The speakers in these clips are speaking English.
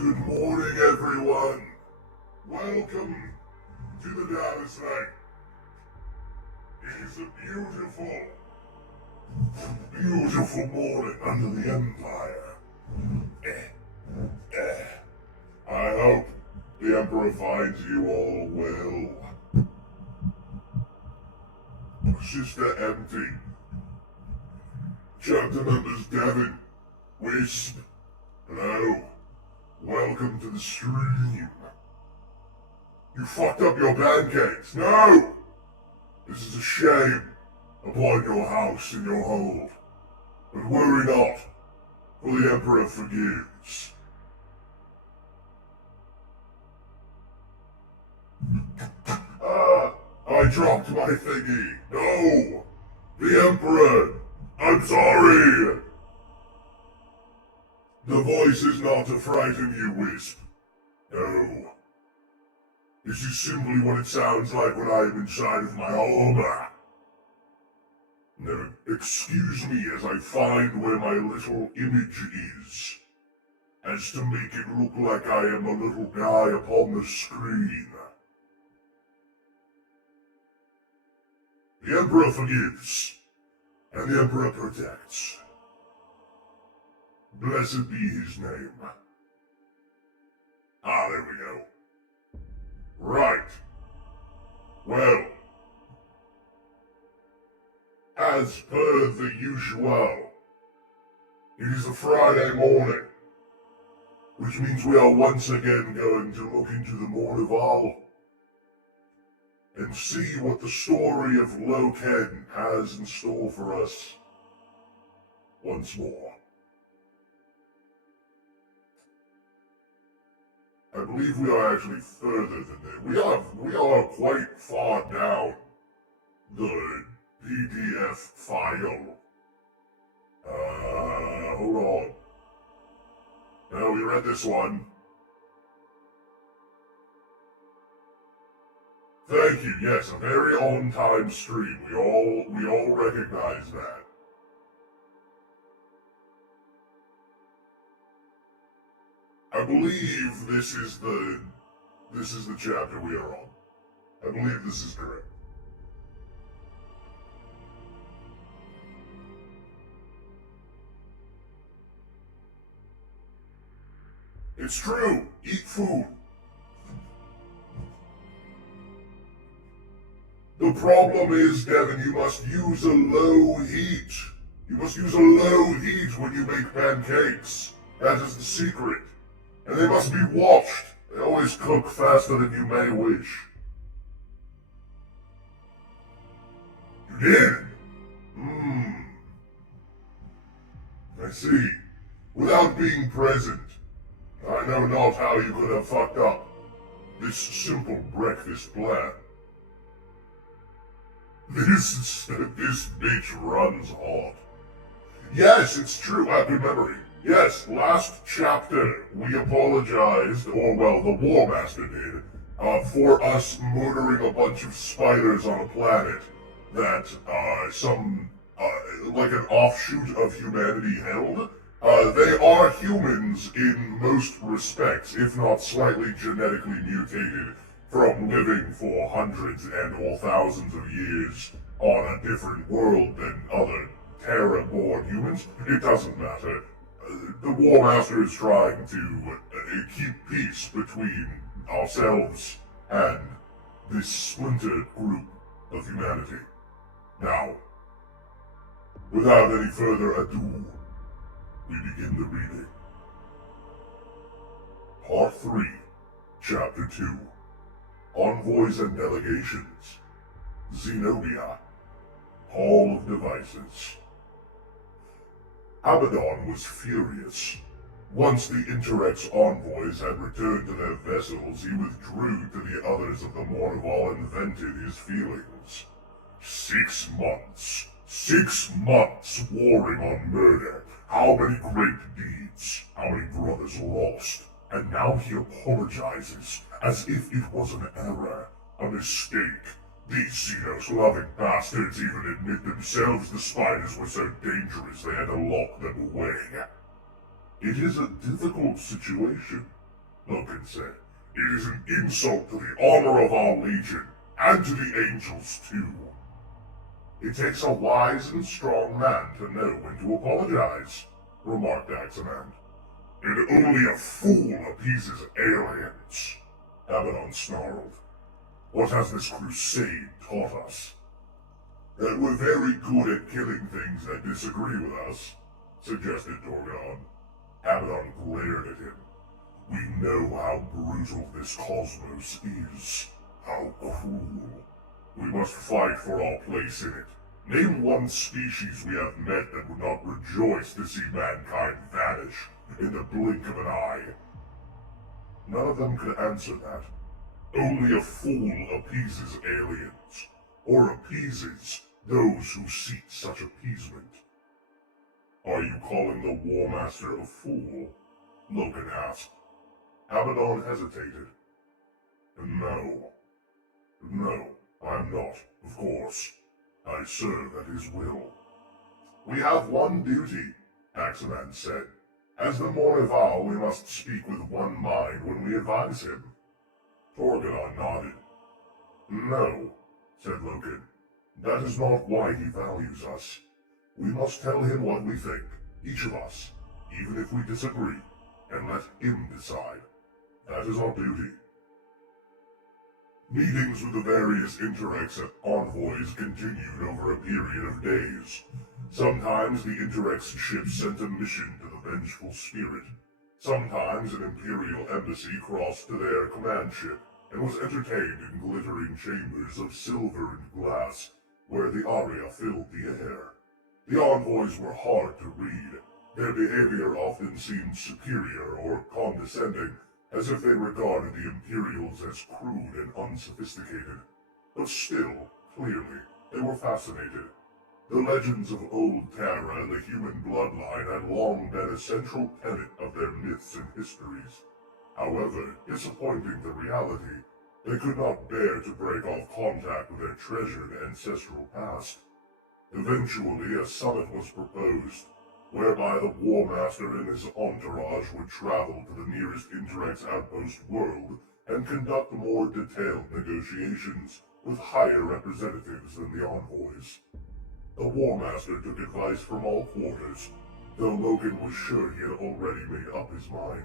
Good morning, everyone. Welcome to the Dallas Night. It is a beautiful, beautiful morning under the Empire. I hope the Emperor finds you all well. Sister Empty, Chapter members Devin, Wisp, hello. Welcome to the stream. You fucked up your pancakes. No! This is a shame upon your house and your hold. But worry not, for the Emperor forgives. I dropped my thingy. No! The Emperor! I'm sorry! The voice is not to frighten you, Wisp. No. This is simply what it sounds like when I am inside of my armor. Now, excuse me as I find where my little image is, as to make it look like I am a little guy upon the screen. The Emperor forgives, and the Emperor protects. Blessed be his name. Ah, there we go. Right. Well, as per the usual, it is a Friday morning, which means we are once again going to look into the Mournival and see what the story of Loken has in store for us once more. I believe we are actually further than that. We are quite far down the PDF file. Hold on. No, we read this one. Thank you, yes, a very on-time stream. We all recognize that. I believe this is the chapter we are on. I believe this is correct. It's true. Eat food. The problem is, Devin, you must use a low heat. You must use a low heat when you make pancakes. That is the secret. And they must be watched. They always cook faster than you may wish. You did? I see. Without being present, I know not how you could have fucked up this simple breakfast plan. This bitch runs hot. Yes, it's true. Good memory. Yes, last chapter we apologized, or well, the War Master did, for us murdering a bunch of spiders on a planet that like an offshoot of humanity held. They are humans in most respects, if not slightly genetically mutated from living for hundreds and or thousands of years on a different world than other Terra-born humans. It doesn't matter. The War Master is trying to keep peace between ourselves and this splintered group of humanity. Now, without any further ado, we begin the reading. Part 3, Chapter 2, Envoys and Delegations, Zenobia, Hall of Devices. Abaddon was furious. Once the Interrex envoys had returned to their vessels, he withdrew to the others of the Mournival and vented his feelings. 6 months. 6 months warring on murder. How many great deeds. How many brothers lost. And now he apologizes, as if it was an error, a mistake. These Xenos-loving bastards even admit themselves the spiders were so dangerous they had to lock them away. It is a difficult situation, Logan said. It is an insult to the honor of our legion, and to the angels too. It takes a wise and strong man to know when to apologize, remarked Axamand. And only a fool appeases aliens, Abaddon snarled. What has this crusade taught us? That we're very good at killing things that disagree with us, suggested Dorgon. Abaddon glared at him. We know how brutal this cosmos is, how cruel. We must fight for our place in it. Name one species we have met that would not rejoice to see mankind vanish in the blink of an eye. None of them could answer that. Only a fool appeases aliens, or appeases those who seek such appeasement. Are you calling the War Master a fool? Logan asked. Abaddon hesitated. No, I'm not, of course. I serve at his will. We have one duty, Axamand said. As the Morival, we must speak with one mind when we advise him. Torgadon nodded. No, said Logan. That is not why he values us. We must tell him what we think, each of us, even if we disagree, and let him decide. That is our duty. Meetings with the various Interrex and envoys continued over a period of days. Sometimes the Interrex ships sent a mission to the Vengeful Spirit. Sometimes an Imperial embassy crossed to their command ship and was entertained in glittering chambers of silver and glass, where the aria filled the air. The envoys were hard to read. Their behavior often seemed superior or condescending, as if they regarded the Imperials as crude and unsophisticated. But still, clearly, they were fascinated. The legends of old Terra and the human bloodline had long been a central tenet of their myths and histories. However, disappointing the reality, they could not bear to break off contact with their treasured ancestral past. Eventually, a summit was proposed, whereby the War Master and his entourage would travel to the nearest Interrex outpost world and conduct more detailed negotiations with higher representatives than the envoys. The War Master took advice from all quarters, though Logan was sure he had already made up his mind.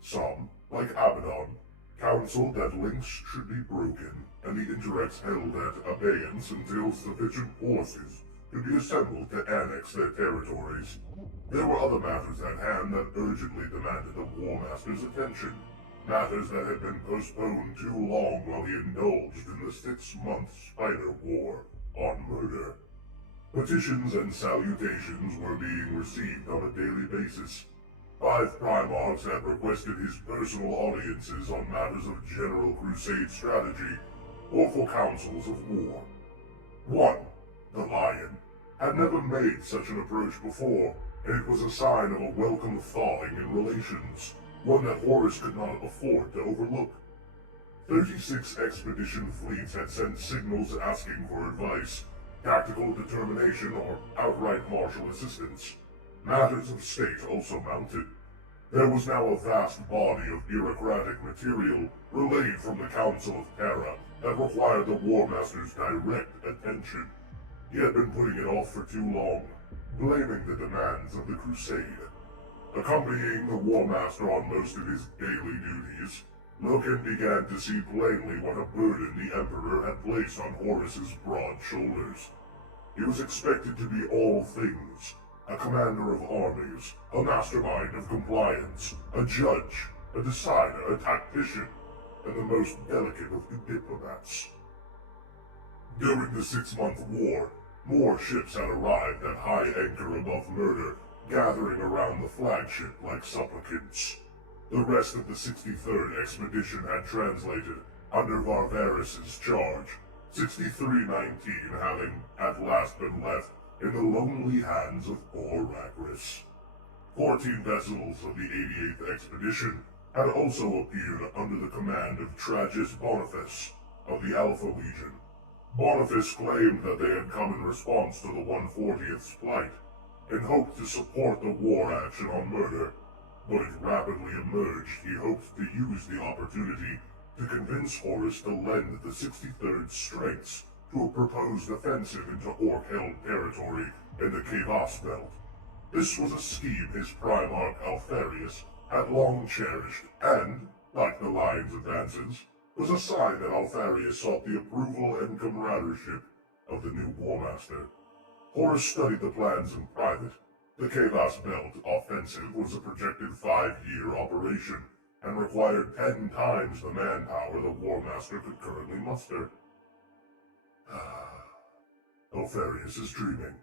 Some, like Abaddon, counseled that links should be broken, and the Interrex held at abeyance until sufficient forces could be assembled to annex their territories. There were other matters at hand that urgently demanded the War Master's attention, matters that had been postponed too long while he indulged in the 6-month Spider War on murder. Petitions and salutations were being received on a daily basis. 5 Primarchs had requested his personal audiences on matters of general crusade strategy or for councils of war. One, the Lion, had never made such an approach before, and it was a sign of a welcome thawing in relations, one that Horus could not afford to overlook. 36 expedition fleets had sent signals asking for advice, tactical determination, or outright martial assistance. Matters of state also mounted. There was now a vast body of bureaucratic material relayed from the Council of Terra that required the War Master's direct attention. He had been putting it off for too long, blaming the demands of the Crusade. Accompanying the War Master on most of his daily duties, Logan began to see plainly what a burden the Emperor had placed on Horus's broad shoulders. He was expected to be all things: a commander of armies, a mastermind of compliance, a judge, a decider, a tactician, and the most delicate of the diplomats. During the 6-month war, more ships had arrived at high anchor above Murder, gathering around the flagship like supplicants. The rest of the 63rd expedition had translated under Varvaris's charge, 6319 having at last been left in the lonely hands of poor Ragris. 14 vessels of the 88th expedition had also appeared under the command of Tragus Boniface of the Alpha Legion. Boniface claimed that they had come in response to the 140th's plight, and hoped to support the war action on Murder. but it rapidly emerged he hoped to use the opportunity to convince Horus to lend the 63rd strengths to a proposed offensive into Orc-held territory in the Kavas Belt. This was a scheme his Primarch Alfarius had long cherished and, like the line's advances, was a sign that Alfarius sought the approval and camaraderie of the new Warmaster. Horus studied the plans in private. The Kavas Belt offensive was a projected 5-year operation and required 10 times the manpower the Warmaster could currently muster. Alfarius is dreaming,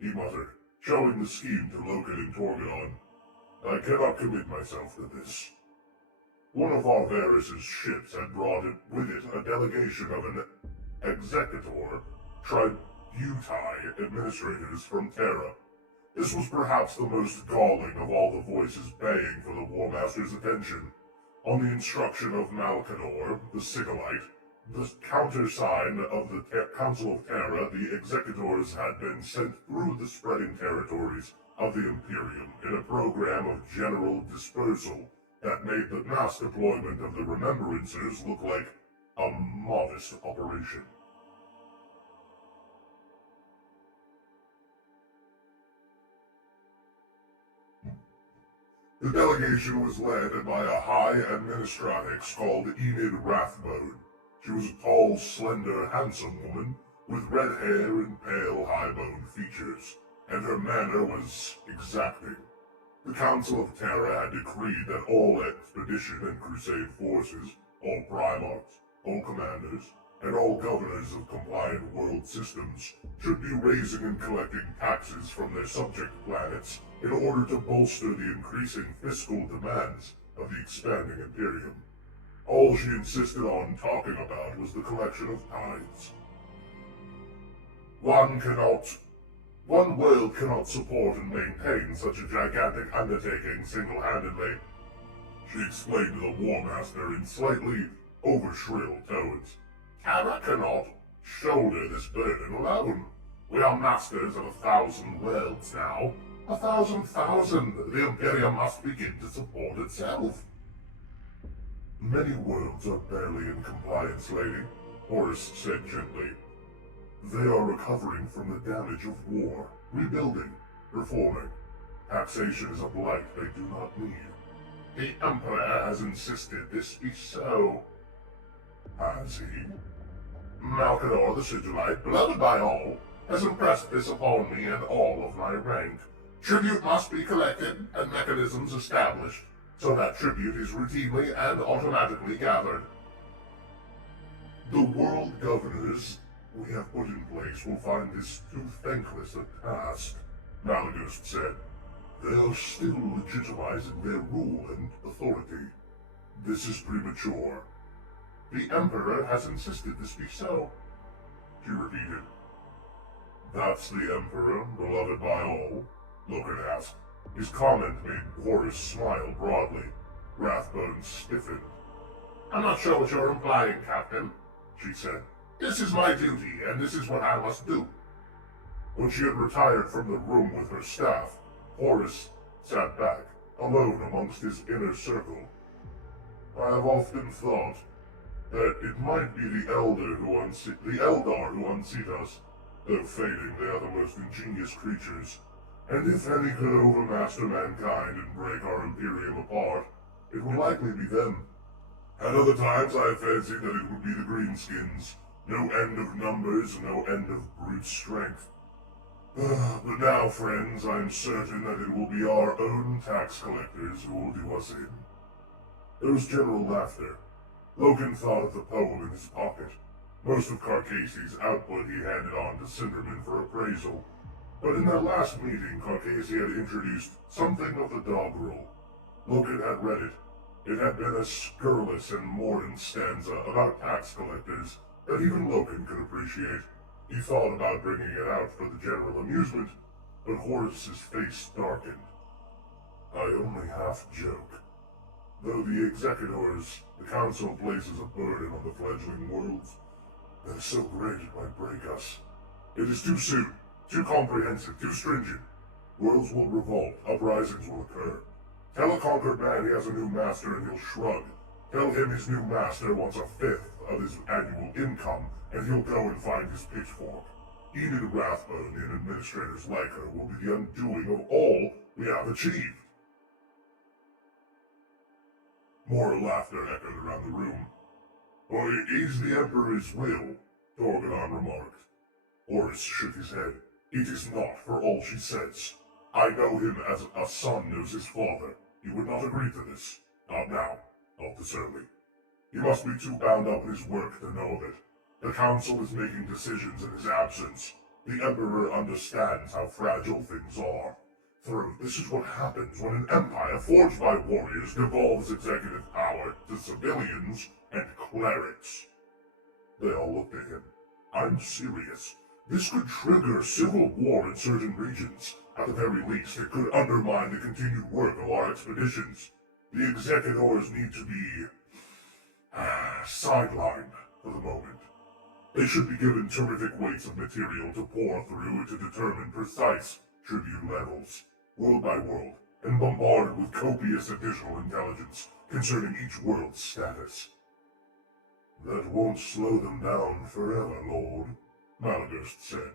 he muttered, showing the scheme to Loken and Torgadon. I cannot commit myself to this. One of Alvarez's ships had brought with it a delegation of an executor, tributai administrators from Terra. This was perhaps the most galling of all the voices baying for the Warmaster's attention. On the instruction of Malkador, the Sigilite, the countersign of the Council of Terra, the executors had been sent through the spreading territories of the Imperium in a program of general dispersal that made the mass deployment of the Remembrancers look like a modest operation. The delegation was led by a high administratrix called Enid Rathbone. She was a tall, slender, handsome woman with red hair and pale, high-boned features, and her manner was exacting. The Council of Terra had decreed that all expedition and crusade forces, all primarchs, all commanders, and all governors of compliant world systems should be raising and collecting taxes from their subject planets in order to bolster the increasing fiscal demands of the expanding Imperium. All she insisted on talking about was the collection of tithes. One world cannot support and maintain such a gigantic undertaking single-handedly, she explained to the Warmaster in slightly over-shrill tones. Terra cannot shoulder this burden alone. We are masters of 1,000 worlds now. 1,000,000! The Imperium must begin to support itself. Many worlds are barely in compliance, lady, Horus said gently. They are recovering from the damage of war, rebuilding, reforming. Taxation is a blight they do not need. The Emperor has insisted this be so. Has he? Malkador the Sigilite, beloved by all, has impressed this upon me and all of my rank. Tribute must be collected and mechanisms established, so that tribute is routinely and automatically gathered. The world governors we have put in place will find this too thankless a task, Malagust said. They are still legitimizing their rule and authority. This is premature. The Emperor has insisted this be so, she repeated. That's the Emperor, beloved by all? Loken asked. His comment made Horus smile broadly. Rathbone stiffened. I'm not sure what you're implying, Captain, she said. This is my duty, and this is what I must do. When she had retired from the room with her staff, Horus sat back, alone amongst his inner circle. I have often thought that it might be the Eldar who unseat us. Though fading, they are the most ingenious creatures, and if any could overmaster mankind and break our Imperium apart, it would likely be them. At other times I have fancied that it would be the Greenskins. No end of numbers, no end of brute strength. But now, friends, I am certain that it will be our own tax collectors who will do us in. There was general laughter. Loken thought of the poem in his pocket. Most of Carcasi's output he handed on to Cinderman for appraisal. But in their last meeting, Carcasi had introduced something of the dog roll. Loken had read it. It had been a scurrilous and mordant stanza about tax collectors that even Loken could appreciate. He thought about bringing it out for the general amusement, but Horus's face darkened. I only half joke. Though the executors, the council places a burden on the fledgling worlds that is so great it might break us. It is too soon, too comprehensive, too stringent. Worlds will revolt, uprisings will occur. Tell a conquered man he has a new master and he'll shrug. Tell him his new master wants a fifth of his annual income, and he'll go and find his pitchfork. Enid Rathbone and administrators like her will be the undoing of all we have achieved. More laughter echoed around the room. For it is the Emperor's will, Torgadon remarked. Horus shook his head. It is not for all she says. I know him as a son knows his father. He would not agree to this. Not now. Not this early. He must be too bound up in his work to know of it. The Council is making decisions in his absence. The Emperor understands how fragile things are. For this is what happens when an empire forged by warriors devolves executive power to civilians and clerics. They all looked at him. I'm serious. This could trigger civil war in certain regions. At the very least, it could undermine the continued work of our expeditions. The executors need to be sidelined for the moment. They should be given terrific weights of material to pour through to determine precise tribute levels, world by world, and bombarded with copious additional intelligence concerning each world's status. That won't slow them down forever, Lord, Malagurst said.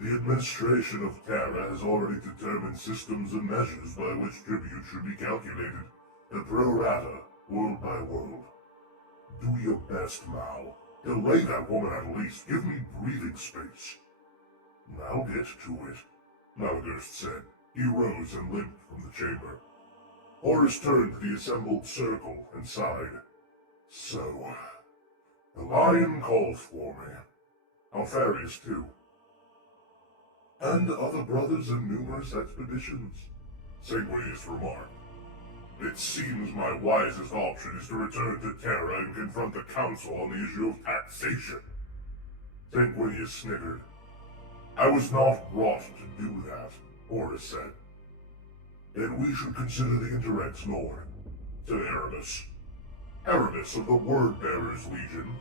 The administration of Terra has already determined systems and measures by which tribute should be calculated, the pro rata, world by world. Do your best, Mal. Delay that woman at least. Give me breathing space. I'll get to it, Malagurst said. He rose and limped from the chamber. Horus turned to the assembled circle and sighed. So, the lion calls for me. Alpharius too. And other brothers in numerous expeditions, Sanguinius remarked. It seems my wisest option is to return to Terra and confront the Council on the issue of taxation. Sanguinius sniggered. I was not brought to do that, Horus said. Then we should consider the Interrex Lord, said Erebus. Erebus of the Word-Bearers Legion,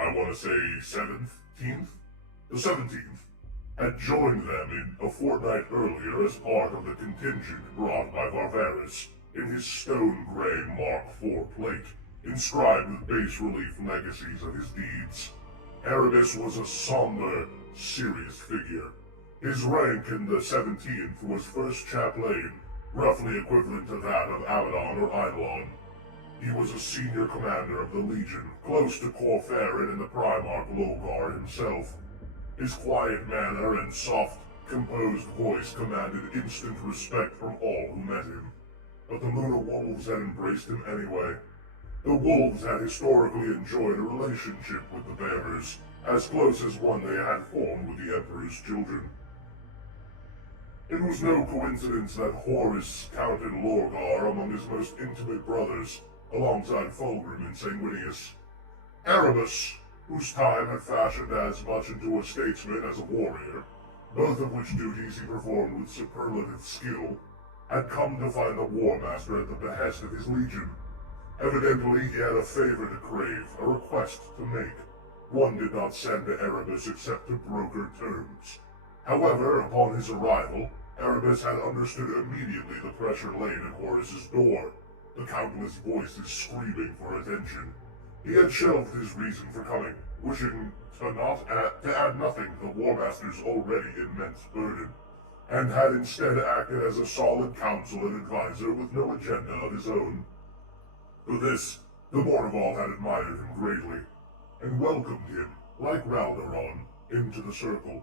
I want to say 17th? The 17th, had joined them in a fortnight earlier as part of the contingent brought by Varvaris in his stone-gray Mark IV plate, inscribed with bas-relief legacies of his deeds. Erebus was a somber, serious figure. His rank in the 17th was First Chaplain, roughly equivalent to that of Abaddon or Eidolon. He was a senior commander of the Legion, close to Corferin and the Primarch Logar himself. His quiet manner and soft, composed voice commanded instant respect from all who met him. But the Lunar Wolves had embraced him anyway. The Wolves had historically enjoyed a relationship with the Bearers, as close as one they had formed with the Emperor's children. It was no coincidence that Horus counted Lorgar among his most intimate brothers, alongside Fulgrim and Sanguinius. Erebus, whose time had fashioned as much into a statesman as a warrior, both of which duties he performed with superlative skill, had come to find the War Master at the behest of his legion. Evidently, he had a favor to crave, a request to make. One did not send to Erebus except to broker terms. However, upon his arrival, Erebus had understood immediately the pressure laid at Horus's door, the countless voices screaming for attention. He had shelved his reason for coming, wishing to add nothing to the War Master's already immense burden, and had instead acted as a solid counsel and advisor with no agenda of his own. For this, the Mornival had admired him greatly, and welcomed him, like Raldaron, into the circle.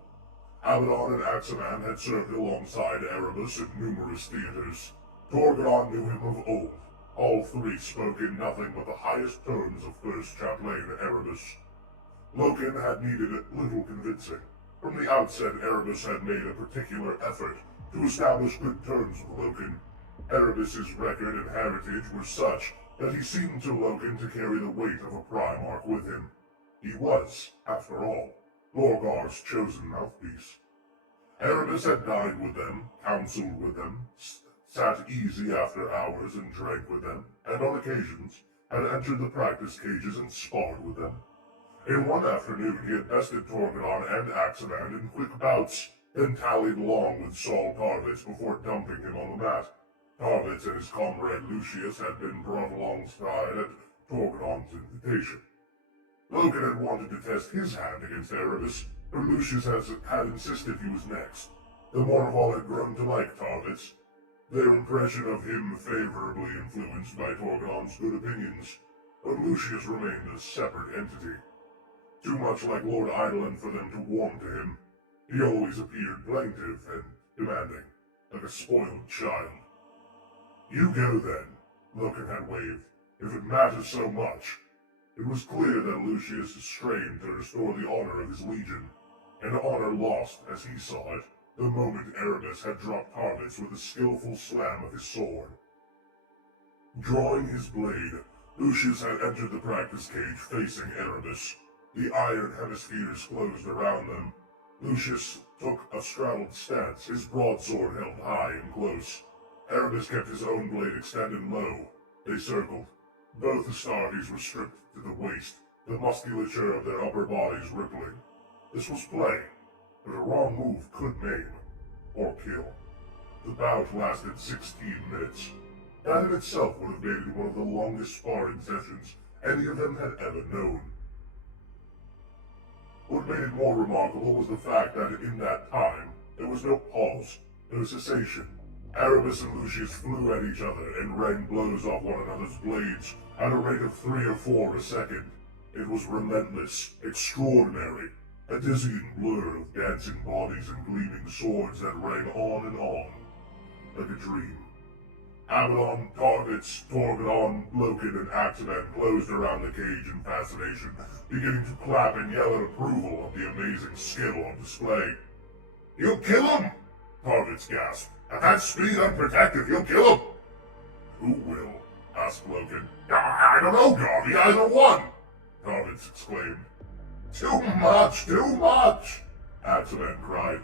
Abaddon and Axaman had served alongside Erebus in numerous theaters. Torgadon knew him of old. All three spoke in nothing but the highest terms of First Chaplain Erebus. Loken had needed little convincing. From the outset, Erebus had made a particular effort to establish good terms with Loken. Erebus's record and heritage were such that he seemed to Loken to carry the weight of a Primarch with him. He was, after all, Lorgar's chosen mouthpiece. Erebus had dined with them, counseled with them, sat easy after hours and drank with them, and on occasions had entered the practice cages and sparred with them. In one afternoon he had bested Torgadon and Axaman in quick bouts, then tallied along with Saul Tarvitz before dumping him on the mat. Tarvitz and his comrade Lucius had been brought alongside at Torgadon's invitation. Logan had wanted to test his hand against Erebus, but Lucius had insisted he was next. The Mournival had grown to like Tarvitz, their impression of him favorably influenced by Torgadon's good opinions, but Lucius remained a separate entity. Too much like Lord Eidolon for them to warm to him, he always appeared plaintive and demanding, like a spoiled child. "You go then," Logan had waved, "if it matters so much." It was clear that Lucius strained to restore the honor of his legion, an honor lost, as he saw it, the moment Erebus had dropped Tarvitz with a skillful slam of his sword. Drawing his blade, Lucius had entered the practice cage facing Erebus. The iron hemispheres closed around them. Lucius took a straddled stance, his broadsword held high and close. Erebus kept his own blade extended low. They circled. Both Astartes were stripped to the waist, the musculature of their upper bodies rippling. This was play, but a wrong move could maim, or kill. The bout lasted 16 minutes. That in itself would have made it one of the longest sparring sessions any of them had ever known. What made it more remarkable was the fact that in that time, there was no pause, no cessation. Erebus and Lucius flew at each other and rang blows off one another's blades at a rate of 3 or 4 a second. It was relentless, extraordinary, a dizzying blur of dancing bodies and gleaming swords that rang on and on, like a dream. Abaddon, Tarvitz, Torgadon, Loken, and Axeman closed around the cage in fascination, beginning to clap and yell in approval of the amazing skill on display. "You'll kill him!" Tarvitz gasped. "At that speed unprotected, you'll kill him!" "Who will?" asked Loken. "I don't know, Garvey, either one!" Tarvitz exclaimed. "Too much, too much!" Axeman cried.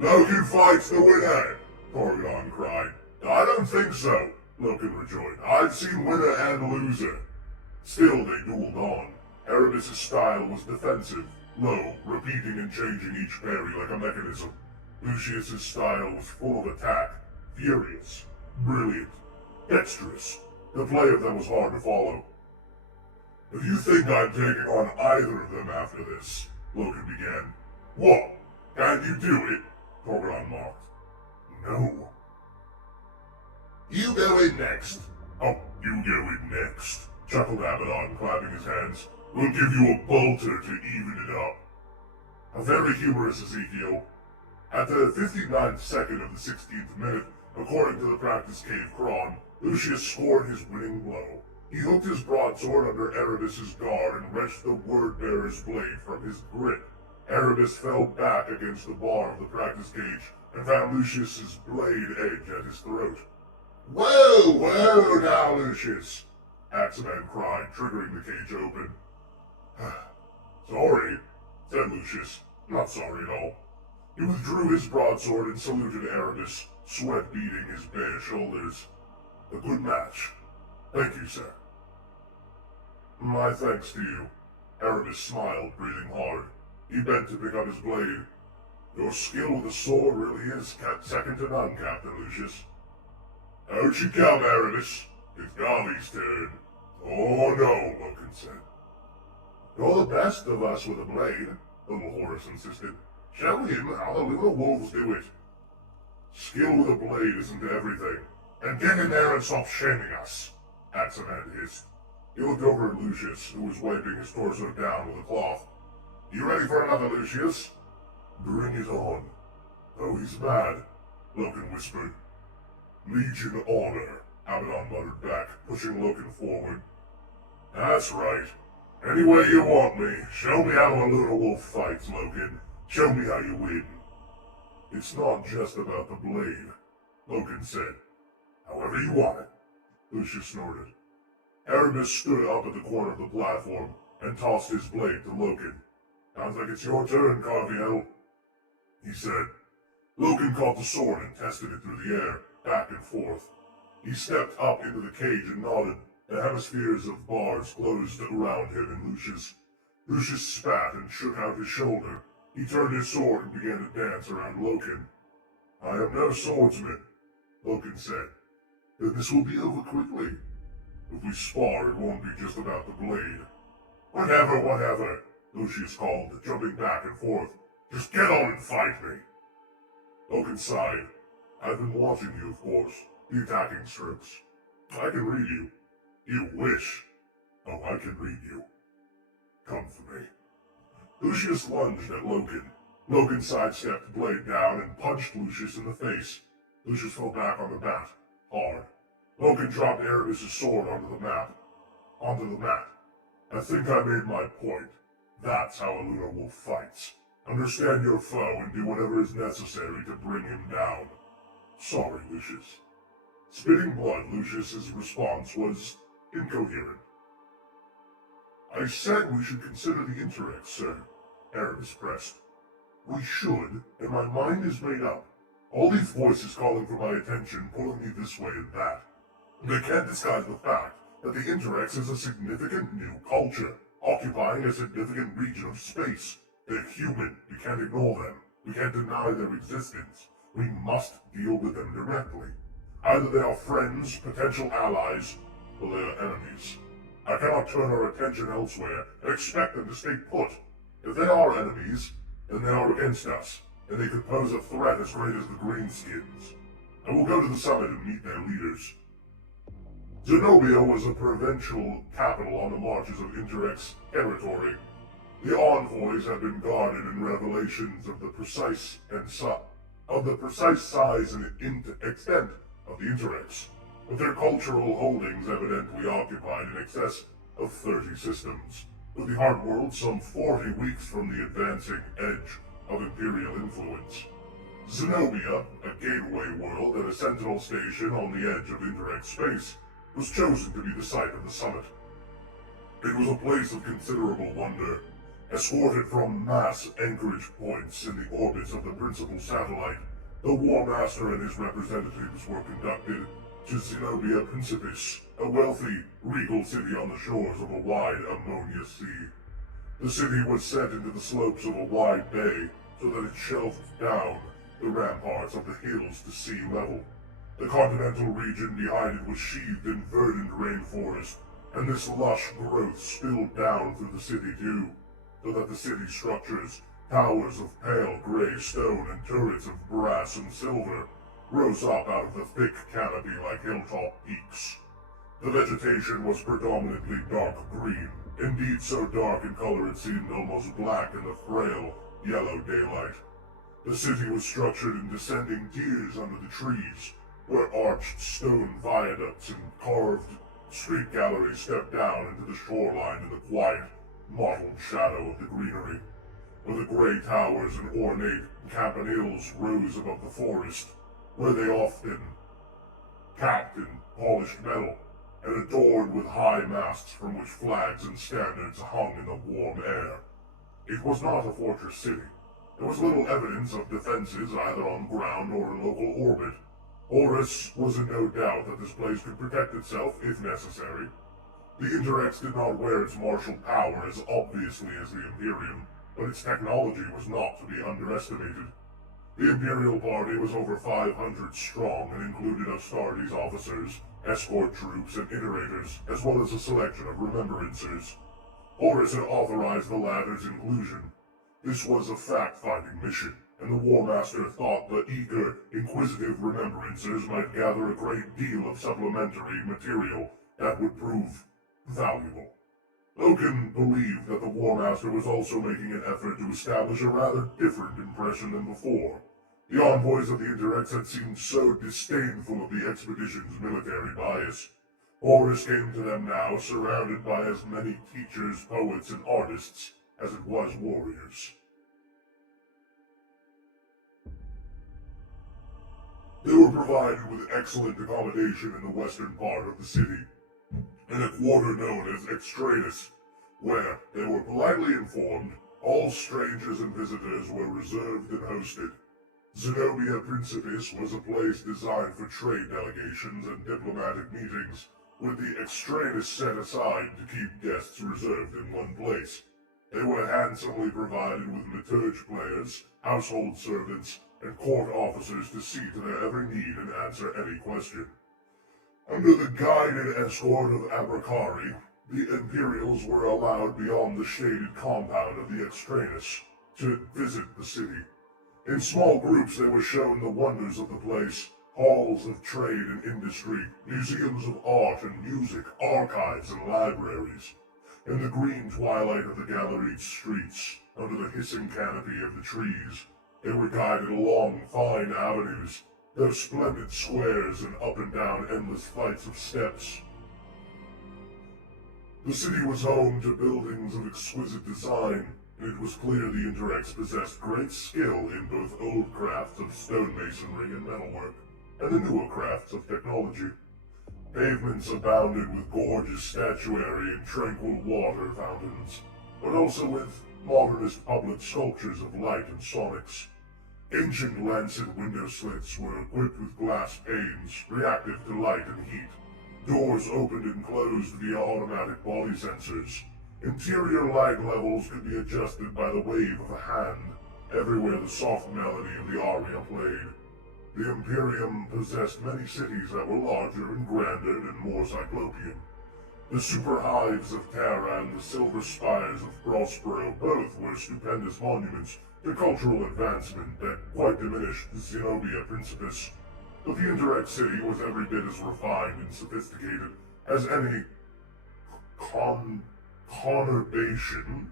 "Loken fights the winner!" Torgadon cried. "I don't think so," Loken rejoined. "I've seen winner and loser." Still they dueled on. Erebus' style was defensive, low, repeating and changing each parry like a mechanism. Lucius' style was full of attack, furious, brilliant, dexterous. The play of them was hard to follow. "If you think I'm taking on either of them after this," Loken began. "What? Can you do it?" Torgadon mocked. "No." "You go in next." "Oh, you go in next," chuckled Abaddon, clapping his hands. "We'll give you a bolter to even it up." A very humorous Ezekiel. At the 59th second of the 16th minute, according to the practice cave cron, Lucius scored his winning blow. He hooked his broadsword under Erebus' guard and wrenched the word-bearer's blade from his grip. Erebus fell back against the bar of the practice cage and found Lucius' blade edge at his throat. "Whoa, whoa now, Lucius!" Axeman cried, triggering the cage open. "Sorry," said Lucius. "Not sorry at all." He withdrew his broadsword and saluted Erebus, sweat beading his bare shoulders. "A good match. Thank you, sir." "My thanks to you." Erebus smiled, breathing hard. He bent to pick up his blade. "Your skill with the sword really is second to none, Captain Lucius." "Out you come, Erebus. It's Garvey's turn." "Oh no," Loken said. "You're the best of us with a blade," little Horus insisted. "Show him how the Lunar Wolves do it." "Skill with a blade isn't everything. And get in there and stop shaming us," Axeman hissed. He looked over at Lucius, who was wiping his torso down with a cloth. "You ready for another, Lucius?" "Bring it on." "Oh, he's mad," Loken whispered. "Legion honor," Abaddon muttered back, pushing Loken forward. "That's right. Any way you want me. Show me how a Lunar Wolf fights, Loken. Show me how you win." "It's not just about the blade," Loken said. "However you want it," Lucius snorted. Erebus stood up at the corner of the platform and tossed his blade to Loken. "Sounds like it's your turn, Carviel," he said. Loken caught the sword and tested it through the air, back and forth. He stepped up into the cage and nodded. The hemispheres of bars closed around him and Lucius. Lucius spat and shook out his shoulder. He turned his sword and began to dance around Loken. "I am no swordsman," Loken said. "Then this will be over quickly. If we spar, it won't be just about the blade." Whatever, Lucius called, jumping back and forth. "Just get on and fight me." Loken sighed. "I've been watching you, of course. The attacking strokes. I can read you." "You wish." "Oh, I can read you. Come for me." Lucius lunged at Loken. Loken sidestepped the blade down and punched Lucius in the face. Lucius fell back on the mat, hard. Loken dropped Erebus' sword onto the mat. "I think I made my point. That's how a lunar wolf fights. Understand your foe and do whatever is necessary to bring him down." "Sorry, Lucius." Spitting blood, Lucius's response was incoherent. "I said we should consider the Interrex, sir," Erebus pressed. "We should, and my mind is made up. All these voices calling for my attention, pulling me this way and that. They can't disguise the fact that the Interrex is a significant new culture, occupying a significant region of space. They're human. We can't ignore them. We can't deny their existence. We must deal with them directly. Either they are friends, potential allies, or they are enemies. I cannot turn our attention elsewhere and expect them to stay put. If they are enemies, then they are against us, and they could pose a threat as great as the Greenskins. I will go to the summit and meet their leaders." Zenobia was a provincial capital on the marches of Interrex territory. The envoys had been guarded in revelations of the precise size and extent of the Interrex, with their cultural holdings evidently occupied in excess of 30 systems, with the hard world some 40 weeks from the advancing edge of Imperial influence. Zenobia, a gateway world and a sentinel station on the edge of Interrex space, was chosen to be the site of the summit. It was a place of considerable wonder, escorted from mass anchorage points in the orbits of the principal satellite. The War Master and his representatives were conducted to Zenobia Principis, a wealthy, regal city on the shores of a wide ammonia sea. The city was set into the slopes of a wide bay so that it shelved down the ramparts of the hills to sea level. The continental region behind it was sheathed in verdant rainforest, and this lush growth spilled down through the city too, so that the city structures, towers of pale gray stone and turrets of brass and silver, rose up out of the thick canopy like hilltop peaks. The vegetation was predominantly dark green, indeed so dark in color it seemed almost black in the frail, yellow daylight. The city was structured in descending tiers under the trees, where arched stone viaducts and carved street galleries stepped down into the shoreline in the quiet, mottled shadow of the greenery, where the gray towers and ornate campaniles rose above the forest, where they often capped in polished metal and adorned with high masts from which flags and standards hung in the warm air. It was not a fortress city. There was little evidence of defenses either on ground or in local orbit. Horus was in no doubt that this place could protect itself if necessary. The Interrex did not wear its martial power as obviously as the Imperium, but its technology was not to be underestimated. The Imperial Party was over 500 strong and included Astartes officers, escort troops, and iterators, as well as a selection of remembrancers. Horus had authorized the latter's inclusion. This was a fact-finding mission, and the War Master thought the eager, inquisitive remembrancers might gather a great deal of supplementary material that would prove valuable. Loken believed that the War Master was also making an effort to establish a rather different impression than before. The envoys of the Interrex had seemed so disdainful of the expedition's military bias. Horus came to them now surrounded by as many teachers, poets, and artists as it was warriors. They were provided with excellent accommodation in the western part of the city, in a quarter known as Extratus, where, they were politely informed, all strangers and visitors were reserved and hosted. Zenobia Principis was a place designed for trade delegations and diplomatic meetings, with the Extratus set aside to keep guests reserved in one place. They were handsomely provided with liturge players, household servants, and court officers to see to their every need and answer any question. Under the guided escort of Abracari, the Imperials were allowed beyond the shaded compound of the Extranus to visit the city. In small groups they were shown the wonders of the place, halls of trade and industry, museums of art and music, archives and libraries. In the green twilight of the galleried streets, under the hissing canopy of the trees, they were guided along fine avenues, their splendid squares and up and down endless flights of steps. The city was home to buildings of exquisite design, and it was clear the Interrex possessed great skill in both old crafts of stonemasonry and metalwork, and the newer crafts of technology. Pavements abounded with gorgeous statuary and tranquil water fountains, but also with modernist public sculptures of light and sonics. Ancient lancet window slits were equipped with glass panes, reactive to light and heat. Doors opened and closed via automatic body sensors. Interior light levels could be adjusted by the wave of a hand, everywhere the soft melody of the aria played. The Imperium possessed many cities that were larger and grander and more cyclopean. The superhives of Terra and the silver spires of Prospero both were stupendous monuments to cultural advancement that quite diminished Zenobia Principis. But the Interrex city was every bit as refined and sophisticated as any conurbation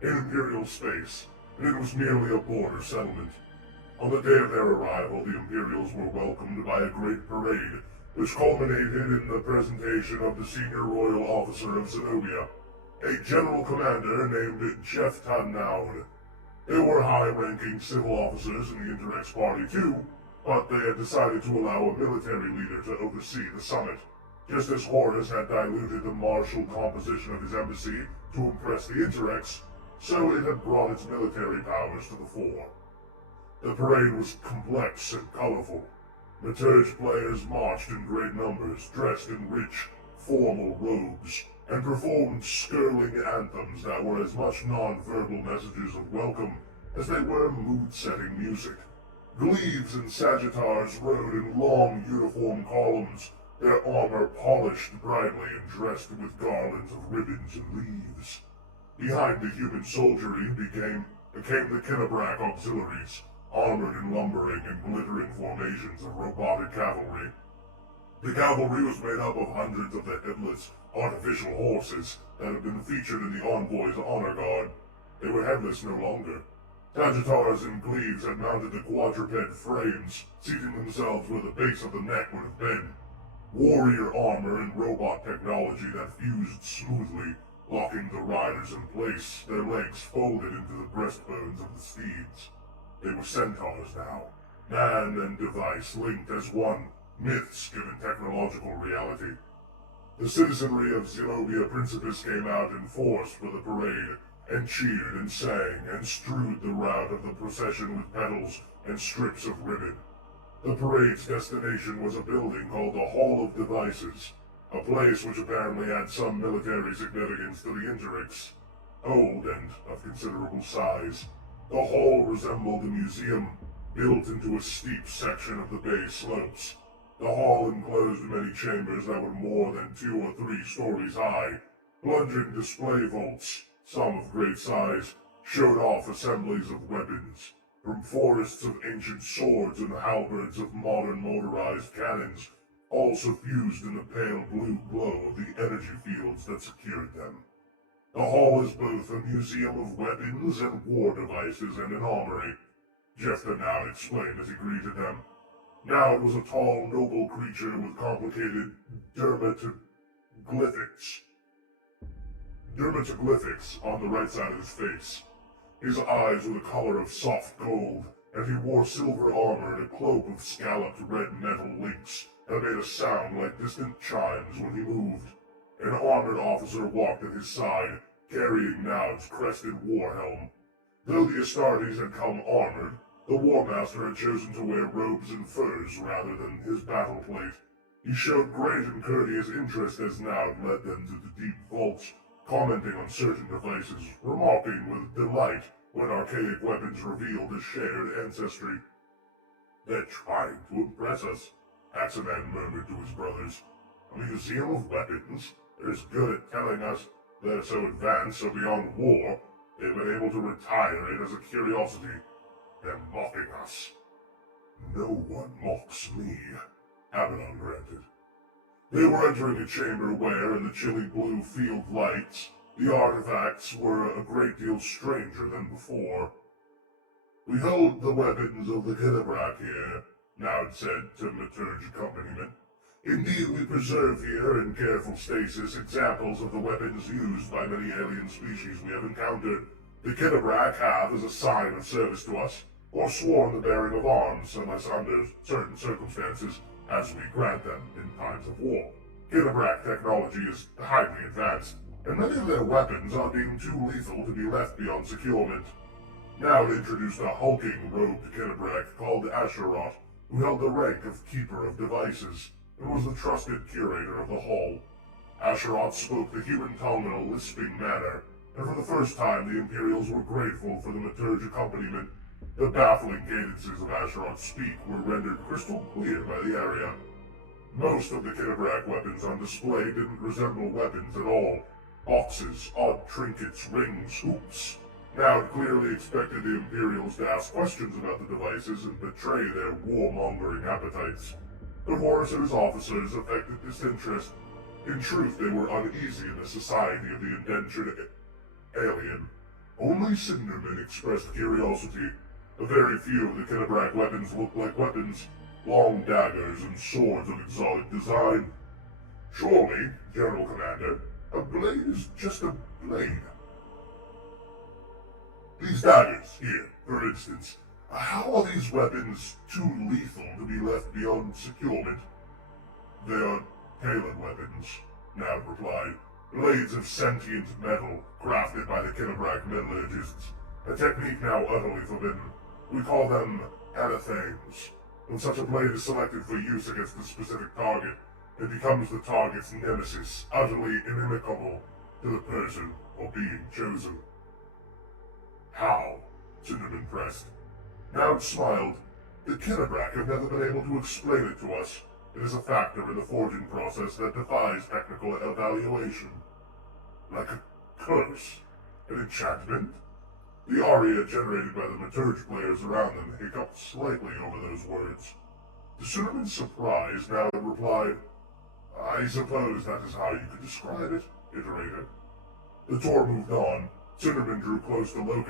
in Imperial space, and it was merely a border settlement. On the day of their arrival, the Imperials were welcomed by a great parade, which culminated in the presentation of the senior royal officer of Zenobia, a general commander named Jefta Naud. There were high-ranking civil officers in the Interrex party too, but they had decided to allow a military leader to oversee the summit. Just as Horus had diluted the martial composition of his embassy to impress the Interrex, so it had brought its military powers to the fore. The parade was complex and colorful. Liturge players marched in great numbers, dressed in rich, formal robes, and performed skirling anthems that were as much non-verbal messages of welcome as they were mood-setting music. Glaives and Sagittars rode in long uniform columns, their armor polished brightly and dressed with garlands of ribbons and leaves. Behind the human soldiery became the Kinnebrak auxiliaries, armored in lumbering and glittering formations of robotic cavalry. The cavalry was made up of hundreds of the headless, artificial horses that had been featured in the Envoy's honor guard. They were headless no longer. Sagittars and Glaives had mounted the quadruped frames, seating themselves where the base of the neck would have been. Warrior armor and robot technology that fused smoothly, locking the riders in place, their legs folded into the breastbones of the steeds. They were centaurs now, man and device linked as one, myths given technological reality. The citizenry of Zenobia Principis came out in force for the parade, and cheered and sang and strewed the route of the procession with petals and strips of ribbon. The parade's destination was a building called the Hall of Devices, a place which apparently had some military significance to the Interrex. Old and of considerable size, the hall resembled a museum, built into a steep section of the bay slopes. The hall enclosed many chambers that were more than 2 or 3 stories high. Plunging display vaults, some of great size, showed off assemblies of weapons, from forests of ancient swords and halberds of modern motorized cannons, all suffused in the pale blue glow of the energy fields that secured them. The hall is both a museum of weapons and war devices and an armory, Jefta now explained as he greeted them. Now it was a tall, noble creature with complicated dermatoglyphics on the right side of his face. His eyes were the color of soft gold, and he wore silver armor and a cloak of scalloped red metal links that made a sound like distant chimes when he moved. An armored officer walked at his side, carrying Naud's crested war helm. Though the Astartes had come armored, the War Master had chosen to wear robes and furs rather than his battle plate. He showed great and courteous interest as Naud led them to the deep vaults, commenting on certain devices, remarking with delight when archaic weapons revealed a shared ancestry. "They're trying to impress us," Axeman murmured to his brothers. "A museum of weapons? They're as good at telling us they're so advanced, so beyond war, they've been able to retire it as a curiosity. They're mocking us." "No one mocks me," Abaddon granted. They were entering a chamber where, in the chilly blue field lights, the artifacts were a great deal stranger than before. "We hold the weapons of the Kilobrak here," Naud said to Maturge accompaniment. "Indeed, we preserve here, in careful stasis, examples of the weapons used by many alien species we have encountered. The Kilobrak have, as a sign of service to us, forsworn the bearing of arms unless under certain circumstances, as we grant them in times of war. Kilobrak technology is highly advanced, and many of their weapons are deemed too lethal to be left beyond securement." Naud introduced a hulking robed Kilobrak called Astartes, who held the rank of Keeper of Devices, and was the trusted curator of the hall. Astartes spoke the human tongue in a lisping manner, and for the first time the Imperials were grateful for the Maturge accompaniment. The baffling cadences of Astartes' speak were rendered crystal clear by the area. Most of the Kilobrak weapons on display didn't resemble weapons at all. Boxes, odd trinkets, rings, hoops. Naud clearly expected the Imperials to ask questions about the devices and betray their warmongering appetites. But Horus and his officers affected disinterest. In truth, they were uneasy in the society of the indentured alien. Only Cinderman expressed curiosity. A very few of the Kilobrak weapons looked like weapons, long daggers and swords of exotic design. "Surely, General Commander, a blade is just a blade. These daggers, here, for instance, how are these weapons too lethal to be left beyond securement?" "They are tailored weapons," Naud replied. "Blades of sentient metal, crafted by the Kilobrak metallurgists. A technique now utterly forbidden. We call them anathames. When such a blade is selected for use against a specific target, it becomes the target's nemesis, utterly inimical to the person or being chosen." "How?" Cinderman pressed. Naud smiled. "The Kilobrak have never been able to explain it to us. It is a factor in the forging process that defies technical evaluation." "Like a curse? An enchantment?" The aria generated by the Maturge players around them hiccuped slightly over those words. To Cinderman's surprise, Naud replied, "I suppose that is how you could describe it, iterator." The tour moved on. Cinderman drew close to Locust.